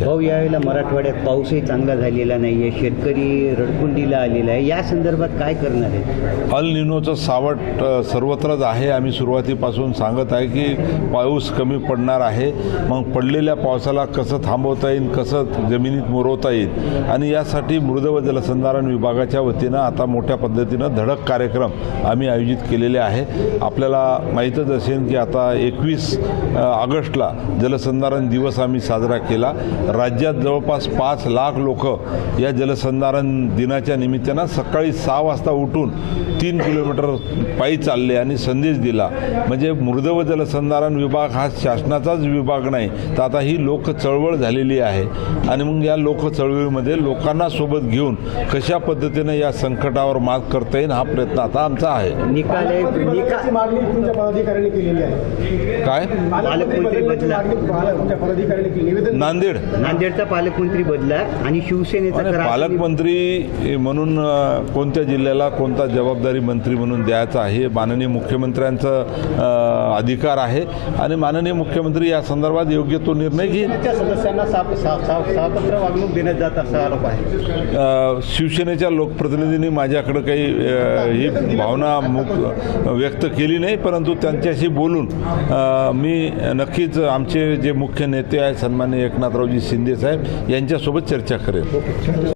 भाऊ, यावेळेला मराठवाड्यात पाऊसही चांगला झालेला नाही आहे, शेतकरी रडकुंडीला आलेला आहे. या संदर्भात काय करणार आहे? अल निनोचं सावट सर्वत्रच आहे. आम्ही सुरुवातीपासून सांगत आहे की पाऊस कमी पडणार आहे. मग पडलेल्या पावसाला कसं थांबवता येईल, कसं जमिनीत मुरवता येईल, आणि यासाठी मृद व जलसंधारण विभागाच्या वतीनं आता मोठ्या पद्धतीनं धडक कार्यक्रम आम्ही आयोजित केलेले आहे. आपल्याला माहीतच असेल की आता 21 ऑगस्टला जलसंधारण दिवस आम्ही साजरा केला. राज्यात जवळपास 5 लाख लोक या जलसंधारण दिनाच्या निमित्तानं सकाळी 6 वाजता उठून 3 किलोमीटर पायी चालले आणि संदेश दिला. म्हणजे मृद व जलसंधारण विभाग हा शासनाचाच विभाग नाही, तर आता ही लोक चळवळ झालेली आहे. आणि मग या लोक चळवळीमध्ये लोकांना सोबत घेऊन कशा पद्धतीने या संकटावर मात करता येईल हा प्रयत्न आता आमचा आहे. काय पालकमंत्री बदला, नांदेडचा पालकमंत्री बदला आणि शिवसेनेचा पालकमंत्री म्हणून कोणत्या जिल्ह्याला कोणता जबाबदारी मंत्री म्हणून द्यायचा आहे माननीय मुख्यमंत्र्यांचा अधिकार आहे आणि माननीय मुख्यमंत्री या संदर्भात योग्य तो निर्णय घेईल. सदस्यांना स्वातंत्र्य वागणूक देण्यात जात असा आरोप आहे. शिवसेनेच्या लोकप्रतिनिधींनी माझ्याकडे काही ही भावना व्यक्त केली नाही, परंतु त्यांच्याशी बोलून मी नक्कीच आमचे जे मुख्य नेते आहेत सन्माननीय एकनाथरावजी शिंदे साहेब यांच्यासोबत चर्चा करेन.